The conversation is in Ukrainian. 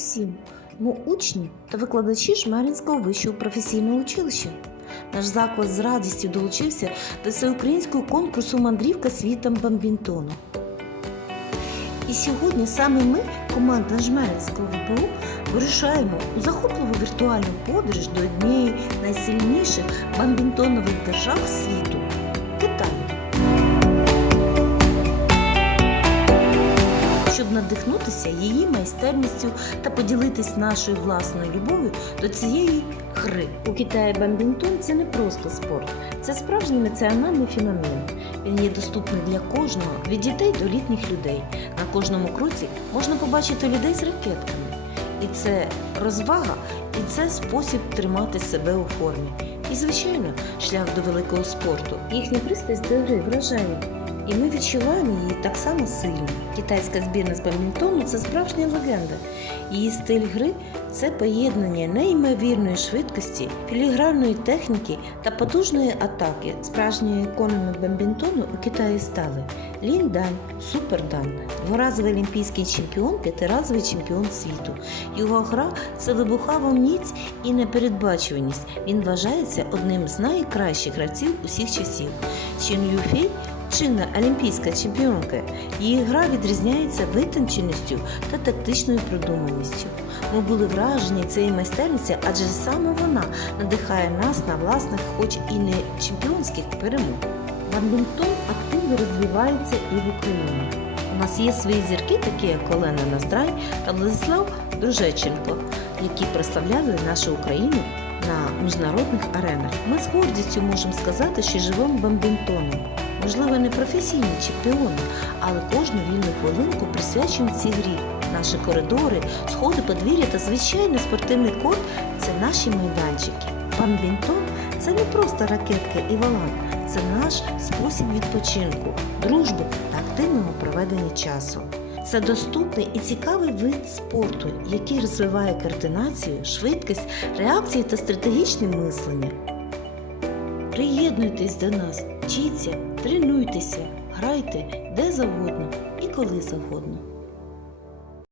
всім! Ми учні та викладачі Жмеринського вищого професійного училища. Наш заклад з радістю долучився до всеукраїнського конкурсу Мандрівка світом бамбінтону. І сьогодні саме ми, команда Жмеринського ВПУ, вирушаємо у захопливу віртуальну подорож до однієї з найсильніших бамбінтонових держав світу Китаю. Надихнутися її майстерністю та поділитись нашою власною любов'ю до цієї гри. У Китаї бамбінтон це не просто спорт, це справжній національний феномен. Він є доступний для кожного, від дітей до літніх людей. На кожному кроці можна побачити людей з ракетками. І це розвага, і це спосіб тримати себе у формі. І, звичайно, шлях до великого спорту. Їхня пристрасть до гри вражає. І ми відчуваємо її так само сильно. Китайська збірна з бадмінтону це справжня легенда. Її стиль гри це поєднання неймовірної швидкості, філігранної техніки та потужної атаки. Справжніми іконами бадмінтону у Китаї стали Лін Дань, Супер Дан, дворазовий олімпійський чемпіон, п'ятиразовий чемпіон світу. Його гра це вибухава міць і непередбачуваність. Він вважається одним з найкращих гравців усіх часів. Чін Юфей чинна олімпійська чемпіонка. Її гра відрізняється витонченістю та тактичною продуманістю. Ми були вражені цією майстерницею, адже саме вона надихає нас на власних, хоч і не чемпіонських перемог. Бадмінтон активно розвивається і в Україні. У нас є свої зірки, такі як Олена Ноздрай та Владислав Дружеченко, які прославляли нашу Україну на міжнародних аренах. Ми з гордістю можемо сказати, що живемо бамбінтоном. Можливо, не професійні чемпіони, але кожну вільну хвилинку присвячуємо цій грі. Наші коридори, сходи, подвір'я та звичайний спортивний корт це наші майданчики. Бамбінтон це не просто ракетки і валан, це наш спосіб відпочинку, дружби та активного проведення часу. Це доступний і цікавий вид спорту, який розвиває координацію, швидкість, реакцію та стратегічне мислення. Приєднуйтесь до нас, вчіться, тренуйтеся, грайте де завгодно і коли завгодно.